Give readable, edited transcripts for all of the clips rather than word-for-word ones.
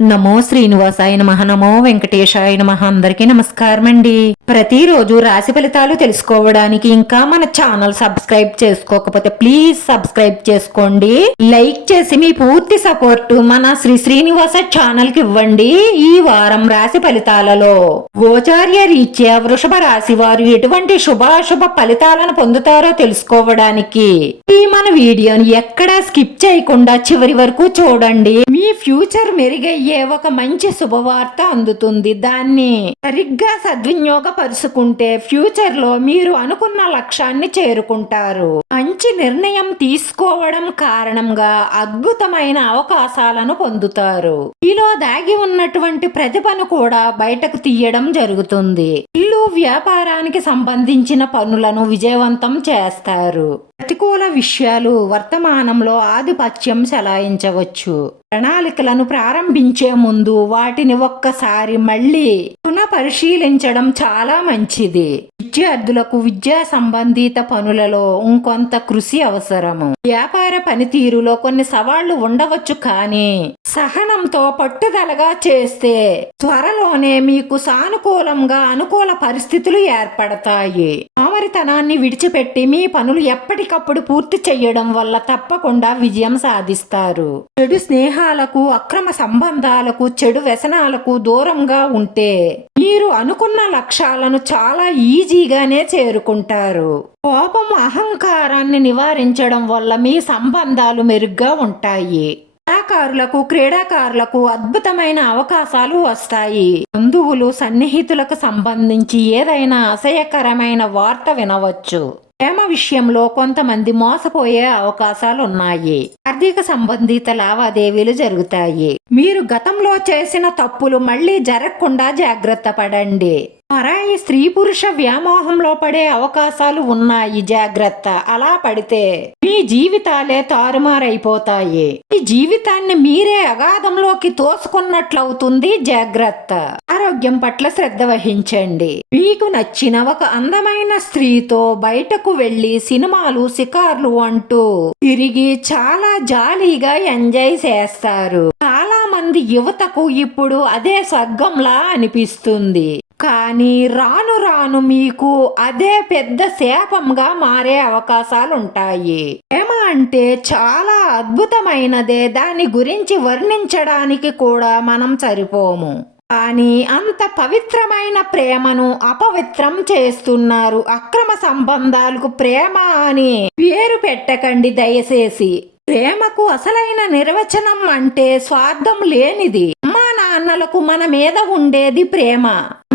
నమో శ్రీనివాసాయ నమః. నమో వెంకటేశాయ నమః. అందరికీ నమస్కారం అండి. ప్రతిరోజు రాశి ఫలితాలు తెలుసుకోవడానికి ఇంకా మన ఛానల్ సబ్స్క్రైబ్ చేసుకోకపోతే ప్లీజ్ సబ్స్క్రైబ్ చేసుకోండి. లైక్ చేసి మీ పూర్తి సపోర్ట్ మన శ్రీనివాస ఛానల్ కి ఇవ్వండి. ఈ వారం రాశి ఫలితాలలో గోచార్య రీత్యా వృషభ రాశి వారు ఎటువంటి శుభాశుభ ఫలితాలను పొందుతారో తెలుసుకోవడానికి ఈ మన వీడియోని ఎక్కడా స్కిప్ చేయకుండా చివరి వరకు చూడండి. మీ ఫ్యూచర్ మెరుగయ్యే ఒక మంచి శుభవార్త అందుతుంది. దాన్ని సరిగ్గా సద్వినియోగపరుచుకుంటే ఫ్యూచర్ లో మీరు అనుకున్న లక్ష్యాన్ని చేరుకుంటారు. మంచి నిర్ణయం తీసుకోవడం కారణంగా అద్భుతమైన అవకాశాలను పొందుతారు. మీలో దాగి ఉన్నటువంటి ప్రతిభను కూడా బయటకు తీయడం జరుగుతుంది. ఇల్లు వ్యాపారానికి సంబంధించిన పనులను విజయవంతం చేస్తారు. ప్రతికూల విషయాలు వర్తమానంలో ఆధిపత్యం చెలాయించవచ్చు. ప్రణాళికలను ప్రారంభించే ముందు వాటిని ఒక్కసారి మళ్ళీ పునఃపరిశీలించడం చాలా మంచిది. విద్యార్థులకు విద్యా సంబంధిత పనులలో ఇంకొంత కృషి అవసరము. వ్యాపార పనితీరులో కొన్ని సవాళ్లు ఉండవచ్చు, కానీ సహనంతో పట్టుదలగా చేస్తే త్వరలోనే మీకు సానుకూలంగా అనుకూల పరిస్థితులు ఏర్పడతాయి. సోమరితనాన్ని విడిచిపెట్టి మీ పనులు ఎప్పటికప్పుడు పూర్తి చేయడం వల్ల తప్పకుండా విజయం సాధిస్తారు. చెడు స్నేహాలకు, అక్రమ సంబంధాలకు, చెడు వ్యసనాలకు దూరంగా ఉంటే మీరు అనుకున్న లక్ష్యాలను చాలా ఈజీగానే చేరుకుంటారు. కోపం, అహంకారాన్ని నివారించడం వల్ల మీ సంబంధాలు మెరుగ్గా ఉంటాయి. కళాకారులకు, క్రీడాకారులకు అద్భుతమైన అవకాశాలు వస్తాయి. బంధువులు, సన్నిహితులకు సంబంధించి ఏదైనా అసహ్యకరమైన వార్త వినవచ్చు. ప్రేమ విషయంలో కొంతమంది మోసపోయే అవకాశాలు ఉన్నాయి. ఆర్థిక సంబంధిత లావాదేవీలు జరుగుతాయి. మీరు గతంలో చేసిన తప్పులు మళ్ళీ జరగకుండా జాగ్రత్త పడండి. పరాయి స్త్రీ పురుష వ్యామోహంలో పడే అవకాశాలు ఉన్నాయి. జాగ్రత్త. అలా పడితే మీ జీవితాలే తారుమారైపోతాయి. మీ జీవితాన్ని మీరే అగాధంలోకి తోసుకున్నట్లవుతుంది. జాగ్రత్త. ఆరోగ్యం పట్ల శ్రద్ధ వహించండి. మీకు నచ్చిన ఒక అందమైన స్త్రీతో బయటకు వెళ్లి సినిమాలు, షికార్లు అంటూ తిరిగి చాలా జాలీగా ఎంజాయ్ చేస్తారు. చాలా మంది యువతకు ఇప్పుడు అదే స్వర్గంలా అనిపిస్తుంది. కానీ రాను రాను మీకు అదే పెద్ద శాపంగా మారే అవకాశాలుంటాయి. ప్రేమ అంటే చాలా అద్భుతమైనదే. దాని గురించి వర్ణించడానికి కూడా మనం సరిపోము. కానీ అంత పవిత్రమైన ప్రేమను అపవిత్రం చేస్తున్నారు. అక్రమ సంబంధాలకు ప్రేమ అని పేరు పెట్టకండి దయచేసి. ప్రేమకు అసలైన నిర్వచనం అంటే స్వార్థం లేనిది. అమ్మా నాన్నలకు మన మీద ఉండేది ప్రేమ.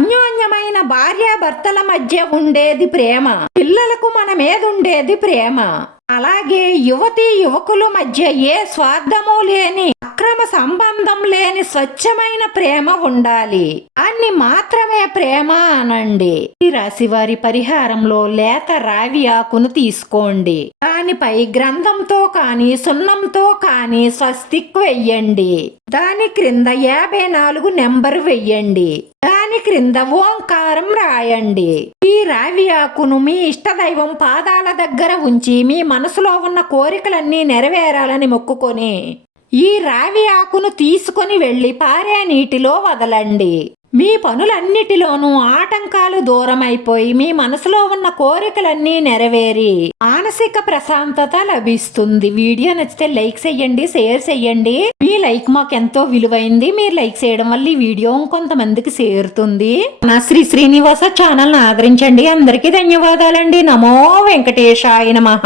అన్యోన్యమైన భార్యాభర్తల మధ్య ఉండేది ప్రేమ. పిల్లలకు మన మీద ఉండేది ప్రేమ. అలాగే యువతీ యువకుల మధ్య ఏ స్వార్థము లేని, అక్రమ సంబంధం లేని స్వచ్ఛమైన ప్రేమ ఉండాలి. అన్ని మాత్రమే ప్రేమ అనండి. ఈ రాశి వారి పరిహారంలో లేత రావి ఆకును తీసుకోండి. దానిపై గ్రంథంతో కానీ సున్నంతో కానీ స్వస్తిక్ వెయ్యండి. దాని క్రింద 54 నెంబర్ వెయ్యండి. దాని క్రింద ఓంకారం రాయండి. ఈ రావి ఆకును మీ ఇష్టదైవం పాదాల దగ్గర ఉంచి మీ మనసులో ఉన్న కోరికలన్నీ నెరవేరాలని మొక్కుకొని ఈ రావి ఆకును తీసుకొని వెళ్లి పారే నీటిలో వదలండి. మీ పనులన్నిటిలోనూ ఆటంకాలు దూరమైపోయి మీ మనసులో ఉన్న కోరికలన్నీ నెరవేరి మానసిక ప్రశాంతత లభిస్తుంది. వీడియో నచ్చితే లైక్ చేయండి, షేర్ చేయండి. మీ లైక్ మాకు ఎంతో విలువైంది. మీరు లైక్ చేయడం వల్ల ఈ వీడియో కొంతమందికి చేరుతుంది. నా శ్రీనివాస ఛానల్ ఆదరించండి. అందరికీ ధన్యవాదాలండి. నమో వెంకటేశాయ నమః.